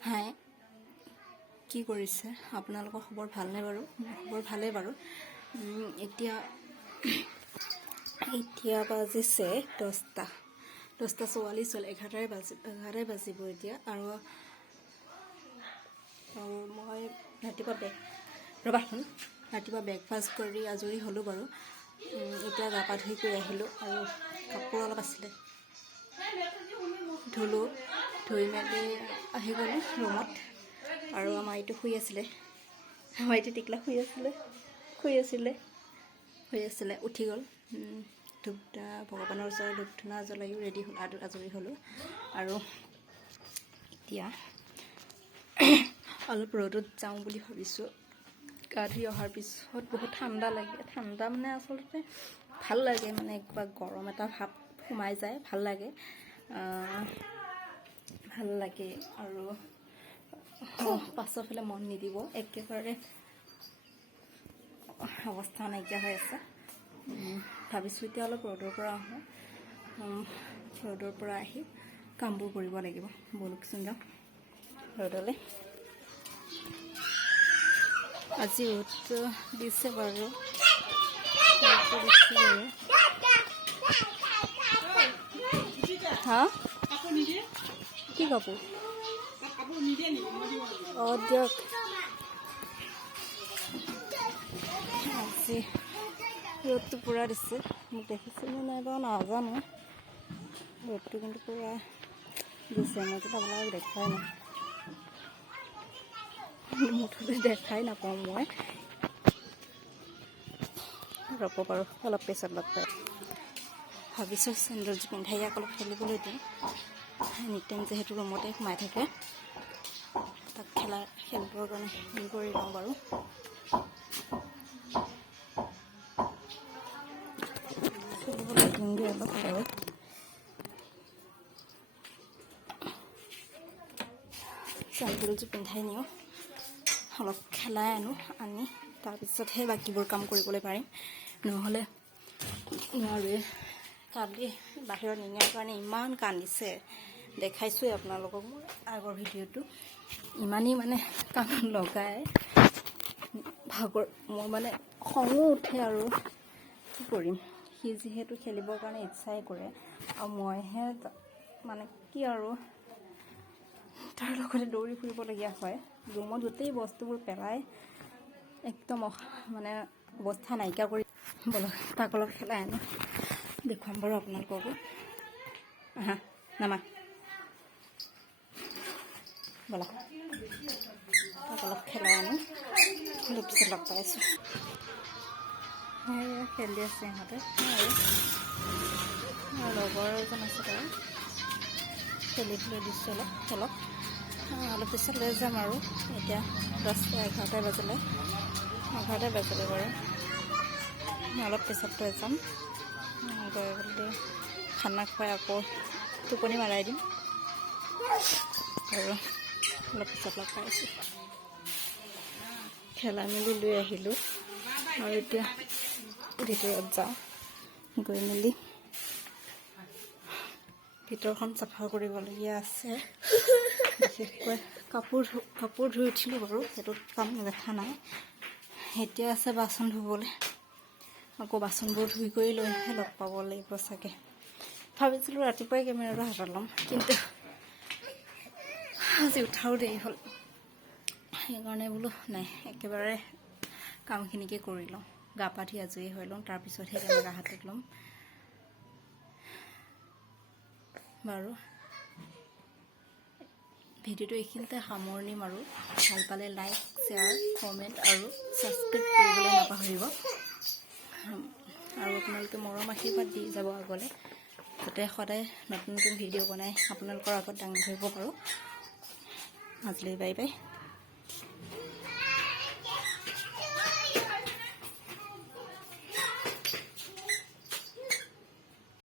হাই, কি কৰিছে? আপোনালোকৰ খবৰ ভালনে বাৰু? খবৰ ভালেই বাৰু। এতিয়া বাজিছে 10:44 হ'ল। 11টাই বাজিব এতিয়া। আৰু মই ৰাতিপুৱা ব্ৰেকফাষ্ট কৰি আজৰি হ'লোঁ বাৰু। এতিয়া গা পা ধুই কৰি আহিলোঁ আৰু কাপোৰ অলপ আছিলে ধুলোঁ। ধুই মেলি আহি গ'লোঁ ৰুমত। আৰু আমাৰ এইটো শুই আছিলে, টিকলা শুই আছিলে উঠি গ'ল। ভগৱানৰ ওচৰত ধূপ ধূনা জ্বলাইও ৰেডি হ'ল, আজৰি হ'লোঁ। আৰু এতিয়া অলপ ৰ'দত যাওঁ বুলি ভাবিছোঁ। গা ধুই অহাৰ পিছত বহুত ঠাণ্ডা লাগে। ঠাণ্ডা মানে আচলতে ভাল লাগে, মানে কিবা গৰম এটা ভাৱ সোমাই যায়, ভাল লাগে আৰু পাছৰ ফালে মন নিদিব, একেবাৰে অৱস্থা নাইকিয়া হৈ আছে। ভাবিছোঁ এতিয়া অলপ ৰ'দৰ পৰা আহি কামবোৰ কৰিব লাগিব। বলকচোন যাওঁ ৰ'দলৈ। আজি ৰ'দ দিছে বাৰু। হা, কি কাপোৰ? অঁ দিয়ক। আজি ৰ'দটো পূৰা দিছে। মোক দেখিছেনে নাই বাৰু নাজানো। ৰ'দটো কিন্তু পূৰা দিছে। মইতো আপোনালোকক দেখাই নাপাওঁ মই। ৰ'ব বাৰু, অলপ পিছত লগ পাই। ভাবিছোঁ চেণ্ডেলযোৰ পিন্ধাই ইয়াক অলপ খেলিবলৈ দিওঁ। এনিটাইম যিহেতু ৰুমতে সোমাই থাকে, তাক খেলিবৰ কাৰণে হেৰি কৰি লওঁ বাৰু। খেলিবলৈ দিওঁগৈ অলপ বাৰু। চেণ্ডেলযোৰ পিন্ধাই নিওঁ, অলপ খেলাই আনি তাৰপিছতহে বাকীবোৰ কাম কৰিবলৈ পাৰিম, নহ'লে নোৱাৰোৱে। কালি বাহিৰত নিনিয়াৰ কাৰণে ইমান কান্দিছে, দেখাইছোঁৱে আপোনালোকক মোৰ আগৰ ভিডিঅ'টো। ইমানেই মানে কাম লগাই মোৰ মানে খঙো উঠে। আৰু কি কৰিম, সি যিহেতু খেলিবৰ কাৰণে ইচ্ছাই কৰে, আৰু মইহে মানে কি আৰু তাৰ লগতে দৌৰি ফুৰিবলগীয়া হয়। ৰুমত গোটেই বস্তুবোৰ পেলাই একদম মানে অৱস্থা নাইকিয়া কৰি তাক অলপ খেলাই আনো, দেখুৱাম বাৰু আপোনালোককো। আহা, নামা, ব'লা, তাক অলপ খেলাই আনো। অলপ পিছত লগ পাইছোঁ। খেলি আছে ইহঁতে। আৰু লগৰ এজন আছে, তাৰ খেলিবলৈ দিছোঁ অলপ পিছত লৈ যাম আৰু। এতিয়া 11টাই বাজিলে বাৰু। অলপ পিছত লৈ যাম, গৈ বুলি খানা খুৱাই আকৌ টোপনি মাৰাই দিম আৰু অলপ পিছত লগ পাইছোঁ। খেলাই মেলি লৈ আহিলোঁ আৰু এতিয়া ভিতৰত যাওঁ। গৈ মেলি ভিতৰখন চাফা কৰিবলগীয়া আছে। বিশেষকৈ কাপোৰ ধুই উঠিলোঁ বাৰু, সেইটো কাম দেখা নাই। এতিয়া আছে বাচন ধুবলৈ। আকৌ বাচনবোৰ ধুই কৰি লৈহে লগ পাব লাগিব চাগে। ভাবিছিলোঁ ৰাতিপুৱাই কেমেৰাটো হাতত ল'ম, কিন্তু আজি উঠাও দেৰি হ'ল। সেইকাৰণে বোলো নাই, একেবাৰে কামখিনিকে কৰি লওঁ, গা পা ধুই আজৰি হৈ লওঁ, তাৰপিছতহে কেমেৰা হাতত ল'ম বাৰু। ভিডিঅ'টো এইখিনিতে সামৰণি মাৰোঁ। ভাল পালে লাইক, শ্বেয়াৰ, কমেণ্ট আৰু ছাবস্ক্ৰাইব কৰিবলৈ নাপাহৰিব। আৰু আপোনালোকে মৰম আশীৰ্বাদ দি যাব আগলৈ, যাতে সদায় নতুন ভিডিঅ' বনাই আপোনালোকৰ আগত দাঙি ধৰিব পাৰোঁ। আজিলৈ বাই বাই।